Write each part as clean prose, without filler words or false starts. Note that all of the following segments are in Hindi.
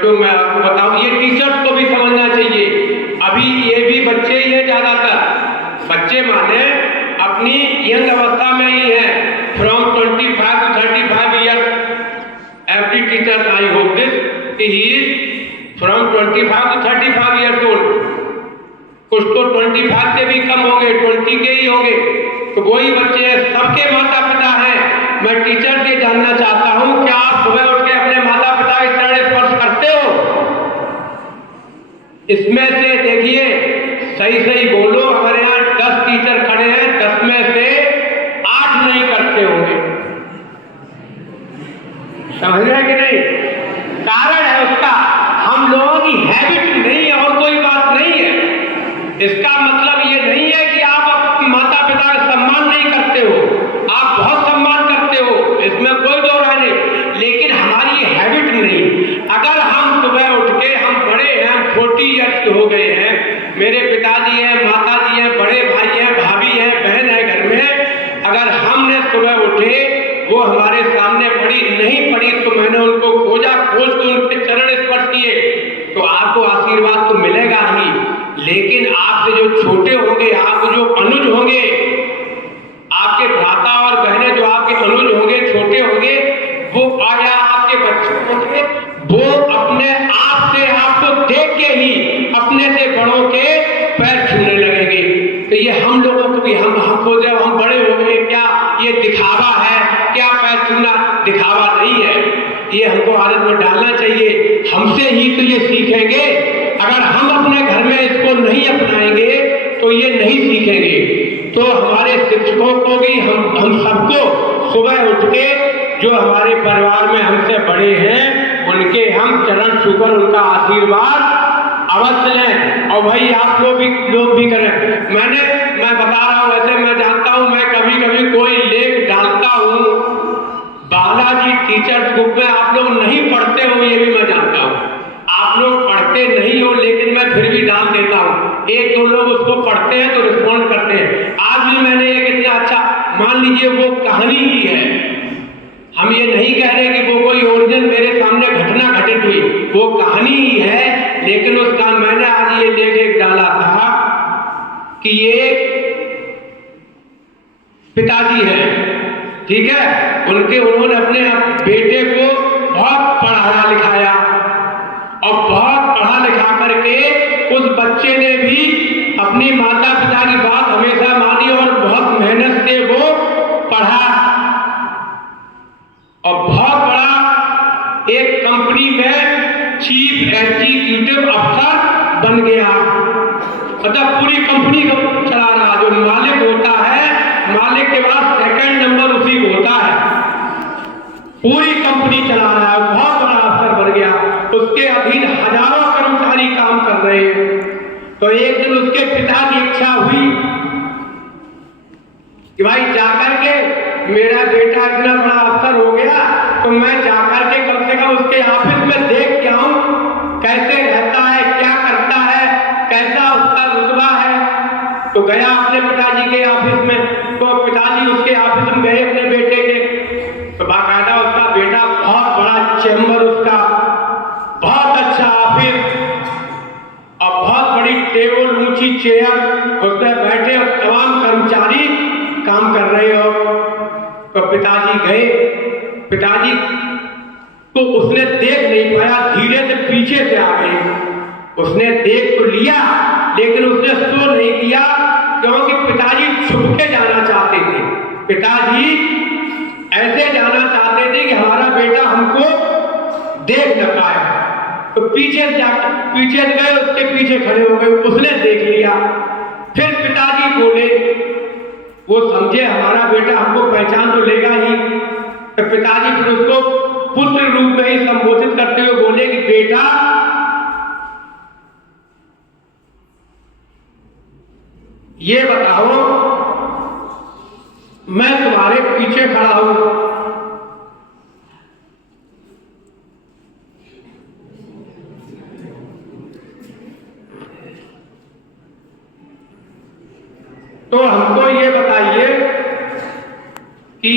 बच्चों मैं आपको बताऊं, ये टीचर्स को भी समझना चाहिए। अभी ये भी बच्चे ही हैं, ज्यादातर बच्चे माने अपनी यंग अवस्था में ही है, from 25 to 35 year. Every teacher I hope this कि he is from 25 to 35 years old. कुछ तो 25 से भी कम होंगे, 20 के ही होंगे। तो वही बच्चे हैं, सबके माता पिता हैं। मैं टीचर से जानना चाहता हूं, क्या आप सुबह उठ के अपने माता पिता के चरण स्पर्श करते हो? इसमें से देखिए, सही सही बोलो, हमारे यहाँ 10 टीचर खड़े हैं, 10 में से 8 नहीं करते होंगे। समझ रहे कि नहीं? कारण है उसका हम लोगों की हैबिट नहीं है, और कोई बात नहीं है। इसका मतलब ये नहीं है कि आप अपने माता पिता का सम्मान नहीं करते हो, आप बहुत सम्मान करते हो, इसमें कोई दो राय नहीं, लेकिन हमारी हैबिट नहीं। अगर हम सुबह उठ के, हम बड़े हैं, 40 ईयर्स के हो गए हैं, मेरे पिताजी हैं, माताजी हैं, बड़े भाई हैं, भाभी हैं, बहन है घर में, अगर हमने सुबह उठे, वो हमारे सामने पड़ी नहीं पड़ी तो मैंने उनको खोजा, खोज के उनके चरण स्पर्श किए, तो आपको आशीर्वाद तो मिलेगा ही। लेकिन आपसे जो छोटे होंगे, आप जो अनुज होंगे, आपके भ्राता और बहनें जो आपके अनुज होंगे, छोटे होंगे, वो आया आपके बच्चे होंगे, वो अपने आप से आपको देख के ही अपने से बड़ों के पैर छूने लगेंगे। तो ये हम लोगों को भी, हमको जब हम बड़े हो गए, क्या ये दिखावा है? क्या पैर छूना दिखावा नहीं है? ये हमको आदत में डालना चाहिए। हमसे ही तो ये सीखेंगे। अगर हम अपने घर में इसको नहीं अपनाएंगे तो ये नहीं सीखेंगे। तो हमारे शिक्षकों को भी, हम सबको सुबह उठ के, जो हमारे परिवार में हमसे बड़े हैं, उनके हम चरण छूकर उनका आशीर्वाद अवश्य लें। और भाई आप लोग भी करें। मैं बता रहा हूँ, वैसे मैं जानता हूँ, मैं कभी कभी कोई लेख डालता हूँ बालाजी टीचर्स ग्रुप में, आप लोग नहीं पढ़ते हो, ये भी मैं जानता हूँ, आप लोग पढ़ते नहीं हो, लेकिन मैं फिर भी डाल देता हूँ। एक दो लोग उसको पढ़ते हैं तो रिस्पॉन्ड करते हैं। आज भी मैंने ये कितना अच्छा, मान लीजिए वो कहानी ही है, हम ये नहीं कह रहे कि वो कोई ओरिजिनल मेरे सामने घटना घटित हुई, वो कहानी ही है, लेकिन उसका मैंने आज ये लेख एक डाला था कि ये पिताजी है, ठीक है, उन्होंने अपने बेटे को बहुत पढ़ाया लिखाया, और बहुत पढ़ा लिखा करके उस बच्चे ने भी अपनी माता पिता की बात हमेशा मानी और बहुत मेहनत से वो पढ़ा, और बहुत बड़ा एक कंपनी में चीफ एग्जीक्यूटिव अफसर बन गया। मतलब पूरी कंपनी को चला रहा। जो मालिक होता है, मालिक के बाद सेकंड नंबर उसी को होता है, पूरी कंपनी चला रहा है, बहुत बड़ा अफसर बन गया। उसके अधीन हजारों कर्मचारी काम कर रहे हैं। तो एक दिन उसके पिता की इच्छा हुई कि भाई जाकर के, मेरा बेटा इतना बड़ा अफसर हो गया, तो मैं जाकर के कम से कम उसके ऑफिस में देख के आऊं, कैसे रहता है, क्या करता है, कैसा उसका रुतबा है। तो गया अपने पिताजी के ऑफिस में, तो पिताजी उसके ऑफिस में गए अपने बेटे के, तो बाकायदा उसका बेटा, बहुत बड़ा चैम्बर उसका, बहुत अच्छा ऑफिस, और बहुत बड़ी टेबल, ऊंची चेयर, उसमें बैठे और तमाम कर्मचारी काम कर रहे हो। तो पिताजी गए, पिताजी को उसने देख नहीं पाया, धीरे से पीछे से आ गए। उसने देख तो लिया, लेकिन उसने शो नहीं किया, क्योंकि पिताजी छुप के जाना चाहते थे। पिताजी ऐसे जाना चाहते थे कि हमारा बेटा हमको देख न पाए। तो पीछे से गए, उसके पीछे खड़े हो गए, उसने देख लिया। फिर पिताजी बोले, वो समझे हमारा बेटा हमको पहचान तो लेगा ही। तो पिताजी फिर उसको पुत्र रूप में ही संबोधित करते हुए बोले कि बेटा, ये बताओ, मैं तुम्हारे पीछे खड़ा हूं, तो हमको ये बताइए कि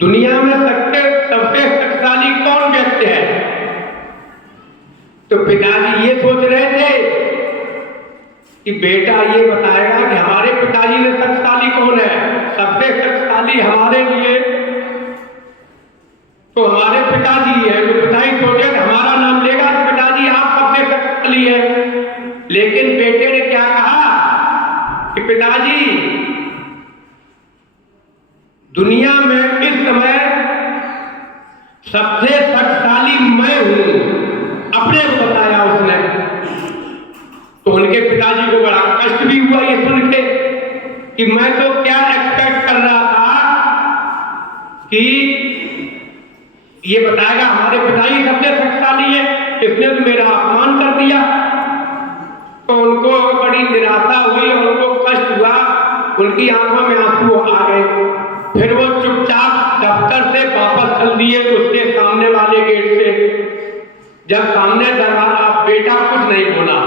दुनिया में सबसे शक्तिशाली कौन व्यक्ति है? तो पिताजी ये सोच रहे थे कि बेटा ये बताएगा कि हमारे पिताजी ने शक्तिशाली कौन है, सबसे शक्तिशाली हमारे लिए तो हमारे पिताजी है। तो पिताजी सोचे हमारा नाम लेगा तो पिताजी आप सबसे शक्तिशाली है। लेकिन बेटे ने क्या कहा कि पिताजी दुनिया में इस समय सबसे शक्तिशाली मैं हूं, अपने को बताया उसने। तो उनके पिताजी को बड़ा कष्ट भी हुआ ये सुन के कि मैं तो क्या एक्सपेक्ट कर रहा था कि ये बताएगा हमारे पिताजी सबसे शक्तिशाली है, इसने तो मेरा अपमान कर दिया। तो उनको बड़ी निराशा हुई और उनको कष्ट हुआ, उनकी आंखों में आंसू आ गए। फिर वो चुपचाप दफ्तर से वापस चल दिए उसके सामने वाले गेट से। जब सामने दरवाजा, बेटा कुछ नहीं बोला,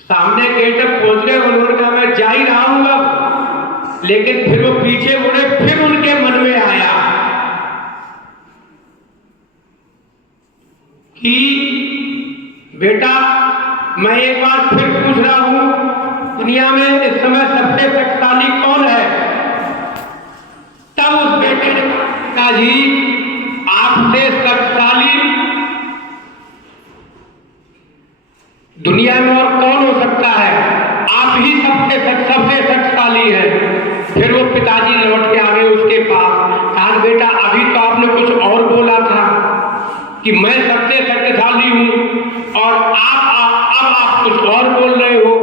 सामने गेट तक पहुंच गए। उन्होंने कहा मैं जा ही रहा हूं अब, लेकिन फिर वो पीछे मुड़े। फिर उनके मन में आया कि बेटा मैं एक बार फिर पूछ रहा हूं, दुनिया में इस समय सबसे शक्तिशाली कौन है? तब उस बेटे ने कहा जी आपसे शक्तिशाली दुनिया में और कौन हो सकता है, आप ही सबसे शक्तिशाली है। फिर वो पिताजी लौट के आ गए उसके पास, कहा बेटा अभी तो आपने कुछ और बोला था कि मैं सबसे शक्तिशाली हूं और अब आप कुछ और बोल रहे हो।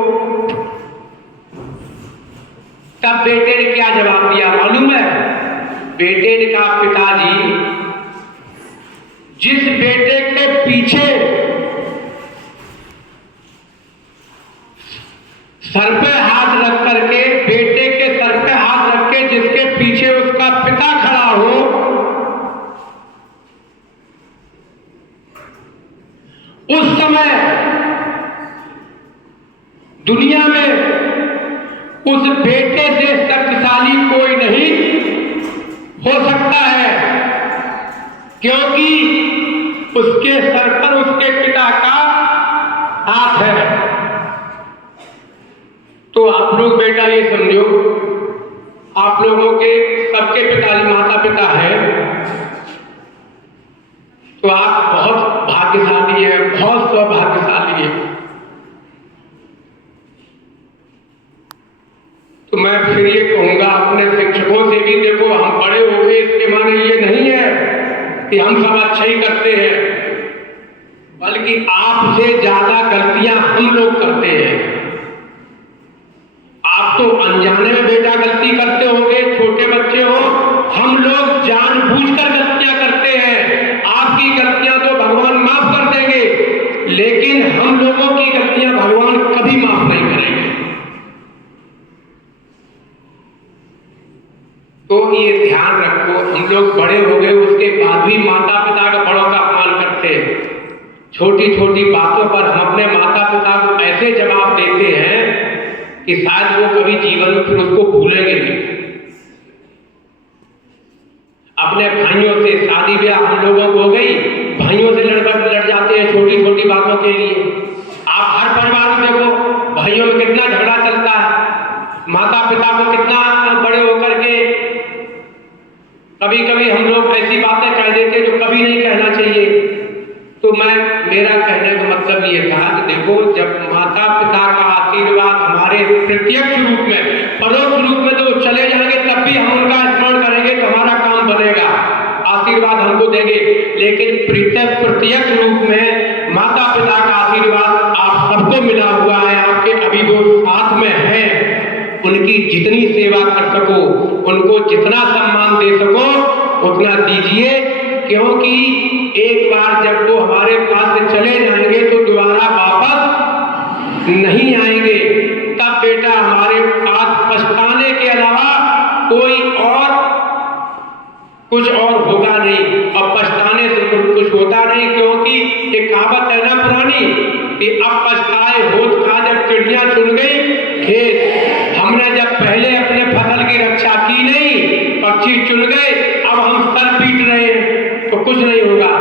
तब बेटे ने क्या जवाब दिया मालूम है? बेटे ने कहा पिताजी जिस बेटे के पीछे सर पे हाथ रख करके, बेटे के सर पे हाथ रख के जिसके पीछे उसका पिता खड़ा हो, उस समय दुनिया में उस बेटे से शक्तिशाली कोई नहीं हो सकता है, क्योंकि उसके सर पर उसके पिता का हाथ है। तो आप लोग बेटा ये समझो, आप लोगों के सबके पिताजी माता पिता हैं, तो आप बहुत भाग्यशाली हैं, बहुत सौभाग्यशाली हैं। तो मैं फिर ये कहूंगा अपने शिक्षकों से भी, देखो हम बड़े हो गए इसके माने ये नहीं है कि हम सब अच्छा ही करते हैं, बल्कि आपसे ज्यादा गलतियां हम लोग करते हैं। आप तो अनजाने में बेटा गलती करते होंगे, छोटे बच्चे हो, हम लोग जानबूझकर गलतियां करते हैं। आपकी गलतियां तो भगवान माफ कर देंगे, लेकिन हम लोगों की गलतियां भगवान कभी माफ नहीं करेंगे। तो ये ध्यान रखो, हम लोग बड़े हो गए उसके बाद भी माता पिता का बड़ों का अपमान करते हैं। छोटी छोटी बातों पर हम अपने माता पिता को ऐसे जवाब देते हैं कि शायद वो कभी जीवन में फिर उसको भूलेंगे नहीं। अपने भाइयों से शादी ब्याह हम लोगों को हो गई, भाइयों से लड़ जाते हैं छोटी छोटी बातों के लिए। आप हर परिवार में देखो भाइयों में कितना झगड़ा चलता है, माता पिता को कितना बड़े होकर के कभी कभी हम लोग ऐसी बातें कह देते जो कभी नहीं कहना चाहिए। तो मेरा कहने का मतलब ये था कि देखो जब माता पिता का आशीर्वाद हमारे प्रत्यक्ष रूप में, परोक्ष रूप में तो चले जाएंगे, तब भी हम उनका स्मरण करेंगे तो हमारा काम बनेगा, आशीर्वाद हमको देंगे। लेकिन प्रत्यक्ष रूप में माता पिता का आशीर्वाद आप सबको मिला हुआ है, आपके अभी वो साथ में है, उनकी जितनी सेवा कर सको, उनको जितना सम्मान दे सको उतना दीजिए, क्योंकि एक बार जब वो हमारे पास से चले जाएंगे तो दोबारा वापस नहीं आएंगे। तब बेटा हमारे पास पछताने के अलावा कोई और कुछ और होगा नहीं, और पछताने से कुछ होता नहीं, क्योंकि एक कहावत है ना पुरानी कि अब पछताए होत का जब चिड़िया चुन गई खेत। हमने जब पहले अपने फसल की रक्षा की नहीं, पक्षी चुन गए, अब हम सर पीट रहे हैं तो कुछ नहीं होगा।